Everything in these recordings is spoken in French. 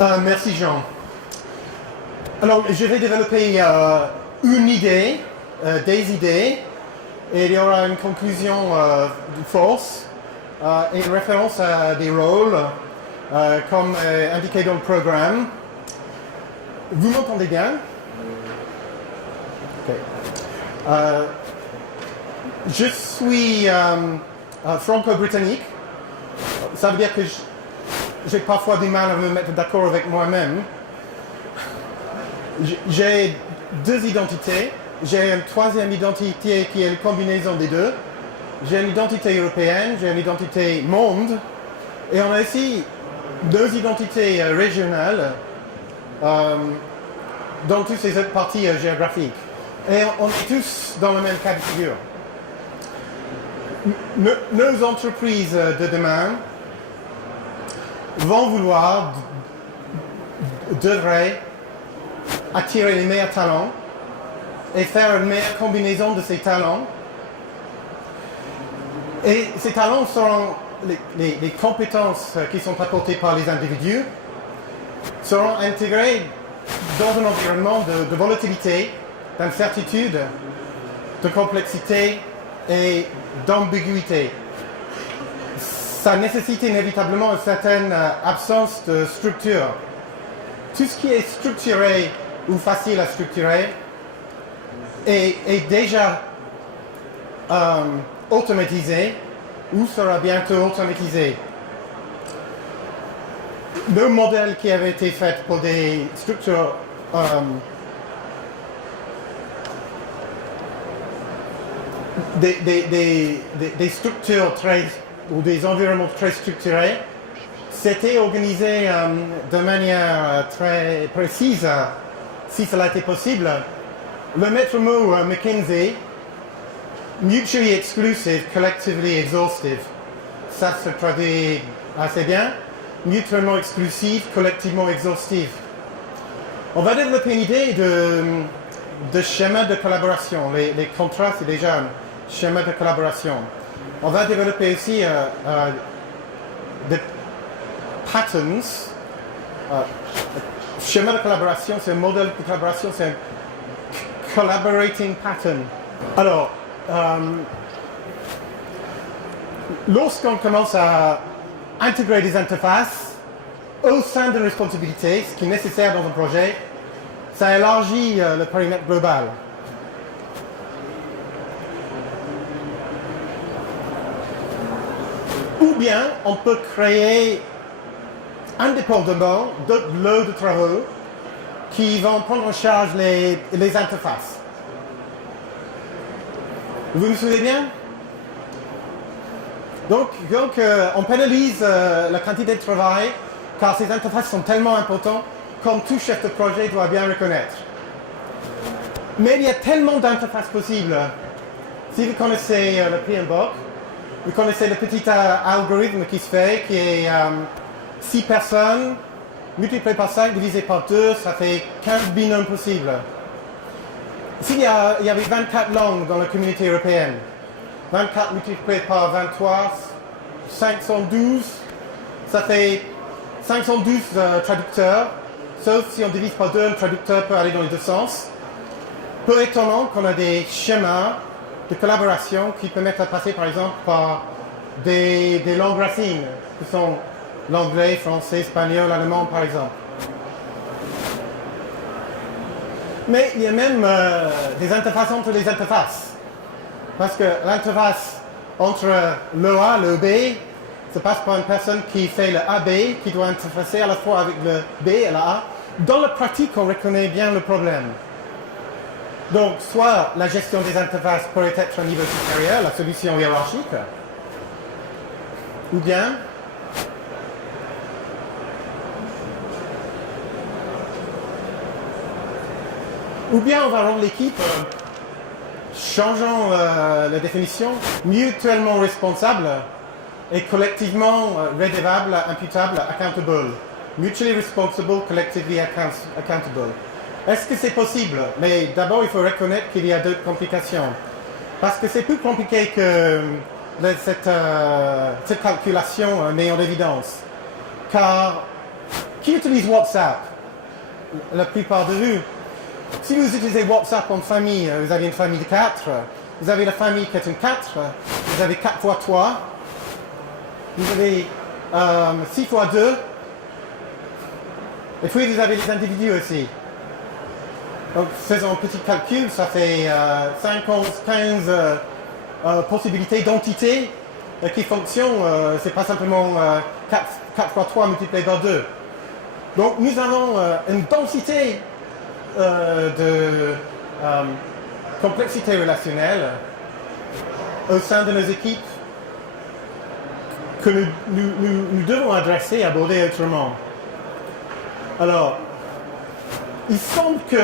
Merci Jean. Alors, je vais développer une idée, des idées, et il y aura une conclusion de force et une référence à des rôles, comme indiqué dans le programme. Vous m'entendez bien? Ok. Je suis franco-britannique. Ça veut dire que j'ai parfois du mal à me mettre d'accord avec moi-même. J'ai deux identités. J'ai une troisième identité qui est une combinaison des deux. J'ai une identité européenne, j'ai une identité monde. Et on a aussi deux identités régionales dans toutes ces autres parties géographiques. Et on est tous dans le même cas de figure. Nos entreprises de demain vont vouloir, devraient attirer les meilleurs talents et faire une meilleure combinaison de ces talents. Et ces talents seront les compétences qui sont apportées par les individus, seront intégrés dans un environnement de volatilité, d'incertitude, de complexité et d'ambiguïté. Ça nécessite inévitablement une certaine absence de structure. Tout ce qui est structuré ou facile à structurer est déjà automatisé ou sera bientôt automatisé. Le modèle qui avait été fait pour des structures des structures très, ou des environnements très structurés, c'était organisé de manière très précise, si cela était possible. Le maître mot McKinsey, mutually exclusive, collectively exhaustive. Ça se traduit assez bien. Mutuellement exclusif, collectivement exhaustif. On va développer une idée de schéma de collaboration. Les contrats, c'est déjà un schéma de collaboration. On va développer aussi des patterns. Schéma de collaboration, c'est un modèle de collaboration, c'est un collaborating pattern. Alors, lorsqu'on commence à intégrer des interfaces au sein d'une responsabilité, ce qui est nécessaire dans un projet, ça élargit le périmètre global. Ou bien, on peut créer indépendamment d'autres lots de travaux qui vont prendre en charge les interfaces. Vous me suivez bien? Donc on pénalise la quantité de travail car ces interfaces sont tellement importantes comme tout chef de projet doit bien reconnaître. Mais il y a tellement d'interfaces possibles. Si vous connaissez le PMBOK, vous connaissez le petit algorithme qui se fait, qui est 6 personnes, multiplié par 5, divisé par 2, ça fait 15 binômes possibles. S'il y avait 24 langues dans la communauté européenne, 24 multiplié par 23, 512, ça fait 512 traducteurs, sauf si on divise par 2, un traducteur peut aller dans les deux sens. Peu étonnant qu'on a des schémas de collaboration qui permettent de passer par exemple par des langues racines, qui sont l'anglais, français, espagnol, allemand par exemple. Mais il y a même des interfaces entre les interfaces. Parce que l'interface entre le A et le B se passe par une personne qui fait le AB, qui doit interfacer à la fois avec le B et le A. Dans la pratique, on reconnaît bien le problème. Donc, soit la gestion des interfaces pourrait être un niveau supérieur, la solution hiérarchique, ou bien on va rendre l'équipe, changeant la définition, mutuellement responsable et collectivement redevable, imputable, accountable. Mutually responsible, collectively accountable. Est-ce que c'est possible? Mais d'abord, il faut reconnaître qu'il y a d'autres complications. Parce que c'est plus compliqué que cette calculation met en évidence. Car qui utilise WhatsApp? La plupart de vous. Si vous utilisez WhatsApp en famille, vous avez une famille de 4, vous avez la famille qui est une 4, vous avez 4 fois 3, vous avez 6 fois 2, et puis vous avez les individus aussi. Donc faisons un petit calcul, ça fait 50, 15 possibilités d'entités qui fonctionnent, c'est pas simplement 4 fois 3 multiplié par 2. Donc nous avons une densité de complexité relationnelle au sein de nos équipes que nous devons adresser, aborder autrement. Alors, il semble que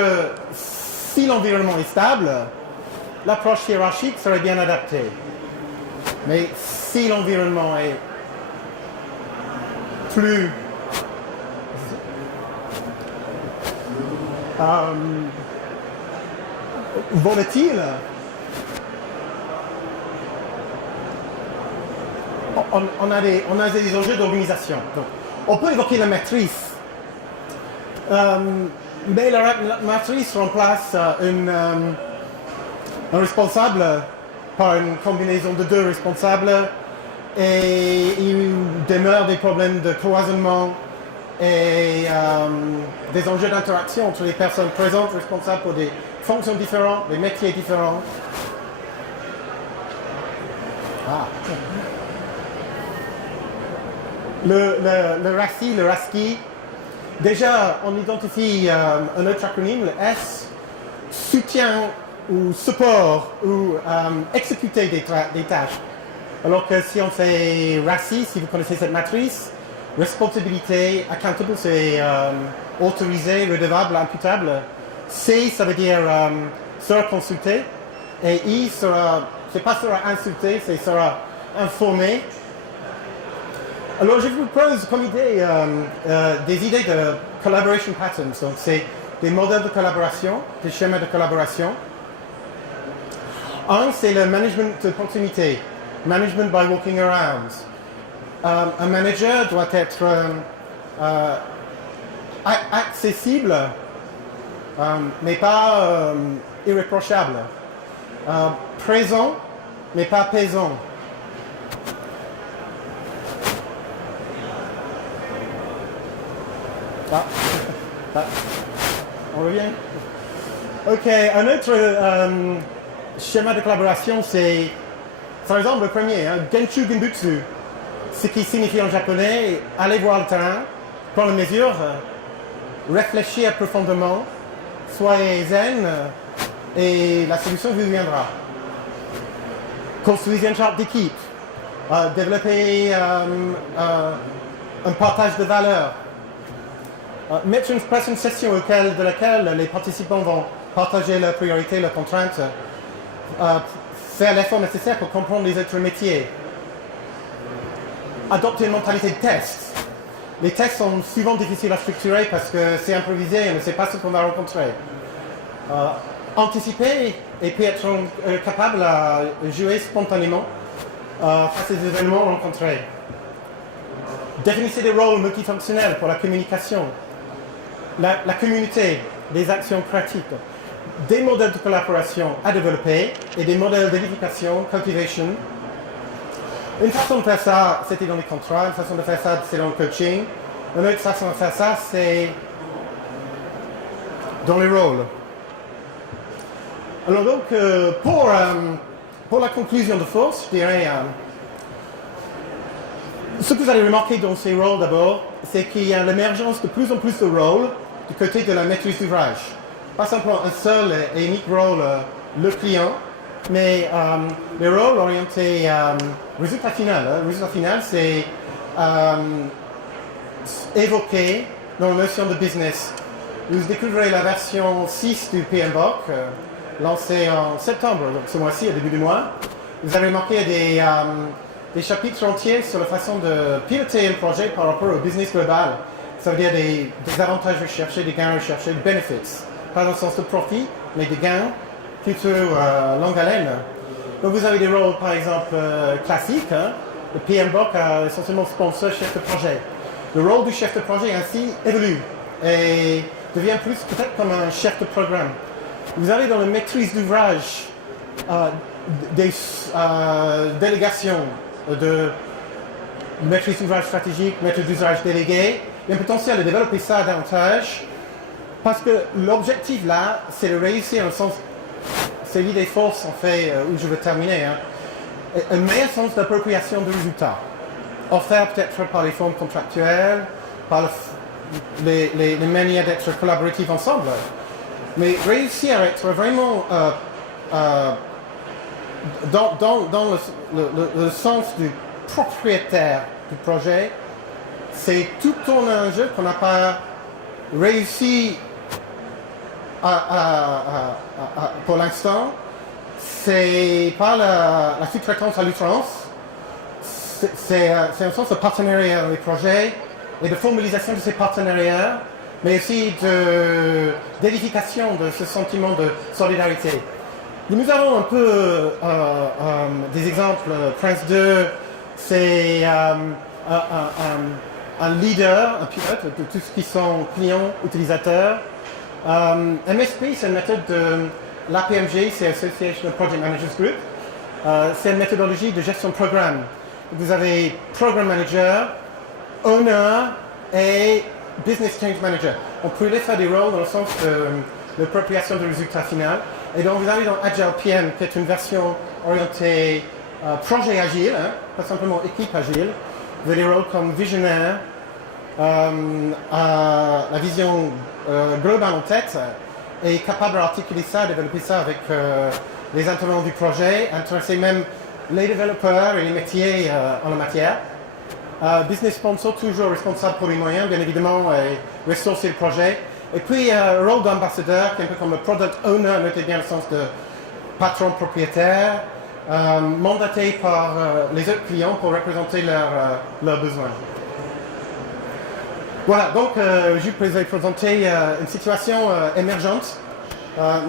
si l'environnement est stable, l'approche hiérarchique serait bien adaptée. Mais si l'environnement est plus volatile, on a des enjeux d'organisation. Donc, on peut évoquer la matrice, mais la matrice remplace un responsable par une combinaison de 2 responsables et il demeure des problèmes de cloisonnement et des enjeux d'interaction entre les personnes présentes responsables pour des fonctions différentes, des métiers différents. Le RACI, le RASCI, déjà on identifie un autre acronyme, le S, soutien ou support ou exécuter des tâches. Alors que si on fait RACI, si vous connaissez cette matrice, responsabilité, accountable, c'est autorisé, redevable, imputable. C, ça veut dire sera consulté. Et I sera, c'est pas sera insulté, c'est sera informé. Alors je vous propose comme idée des idées de collaboration patterns. Donc c'est des modèles de collaboration, des schémas de collaboration. Un, c'est le management de proximité, management by walking around. Un manager doit être accessible, mais pas irréprochable. Présent, mais pas pesant. On revient. Ok, un autre schéma de collaboration, c'est, par exemple, le premier, Genshu Genbutsu, ce qui signifie en japonais aller voir le terrain, prendre les mesures, réfléchir profondément, soyez zen et la solution vous viendra. Construisez une charte d'équipe, développer un partage de valeurs, mettre en place une session de laquelle les participants vont partager leurs priorités, leurs contraintes, faire l'effort nécessaire pour comprendre les autres métiers. Adopter une mentalité de test. Les tests sont souvent difficiles à structurer parce que c'est improvisé et on ne sait pas ce qu'on va rencontrer. Anticiper et puis être capable à jouer spontanément face aux événements rencontrés. Définissez des rôles multifonctionnels pour la communication. La communauté, des actions pratiques. Des modèles de collaboration à développer et des modèles d'édification, cultivation. Une façon de faire ça, c'était dans les contrats. Une façon de faire ça, c'est dans le coaching. Une autre façon de faire ça, c'est dans les rôles. Alors donc, pour la conclusion de force, je dirais, ce que vous allez remarquer dans ces rôles d'abord, c'est qu'il y a l'émergence de plus en plus de rôles du côté de la maîtrise d'ouvrage. Pas simplement un seul et unique rôle, le client, mais les rôles orientés résultat final. Le résultat final, c'est évoqué dans la notion de business. Vous découvrirez la version 6 du PMBOK, lancée en septembre, donc ce mois-ci, au début du mois. Vous avez remarqué des chapitres entiers sur la façon de piloter un projet par rapport au business global. Ça veut dire des avantages recherchés, des gains recherchés, des benefits. Pas dans le sens de profit, mais des gains plutôt longue haleine. Donc vous avez des rôles, par exemple, classiques. Le PMBOK a essentiellement sponsor chef de projet. le rôle du chef de projet ainsi évolue et devient plus peut-être comme un chef de programme. Vous avez dans la maîtrise d'ouvrage des délégations de maîtrise d'ouvrage stratégique, maîtrise d'ouvrage délégué. Il y a un potentiel de développer ça davantage parce que l'objectif là, c'est de réussir un sens, c'est l'idée force en fait où je veux terminer, un meilleur sens d'appropriation du résultat, offert peut-être par les formes contractuelles, par les manières d'être collaboratifs ensemble, mais réussir à être vraiment dans le sens du propriétaire du projet, c'est tout un enjeu qu'on n'a pas réussi pour l'instant. C'est pas la sous-traitance à l'outrance, c'est un sens de partenariat dans les projets et de formalisation de ces partenariats, mais aussi d'édification de ce sentiment de solidarité. Nous avons un peu des exemples. Prince 2, c'est un leader, un pilote de tout ce qui sont clients, utilisateurs. MSP, c'est une méthode de l'APMG, c'est Association of Project Managers Group. C'est une méthodologie de gestion de programme. Vous avez Program Manager, Owner et Business Change Manager. On pourrait faire des rôles dans le sens de l'appropriation du résultat final. Et donc vous avez dans Agile PM, qui est une version orientée projet agile, pas simplement équipe agile. Vous avez des rôles comme visionnaire, la vision globale en tête, et capable d'articuler ça, développer ça avec les intervenants du projet, intéresser même les développeurs et les métiers en la matière. Business sponsor, toujours responsable pour les moyens, bien évidemment, et ressourcer le projet. Et puis, rôle d'ambassadeur, qui est un peu comme le product owner, notez bien le sens de patron propriétaire, mandaté par les autres clients pour représenter leurs besoins. Voilà, donc je vous ai présenté une situation émergente,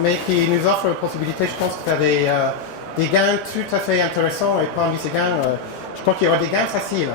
mais qui nous offre la possibilité, je pense, de faire des gains tout à fait intéressants. Et parmi ces gains, je crois qu'il y aura des gains faciles.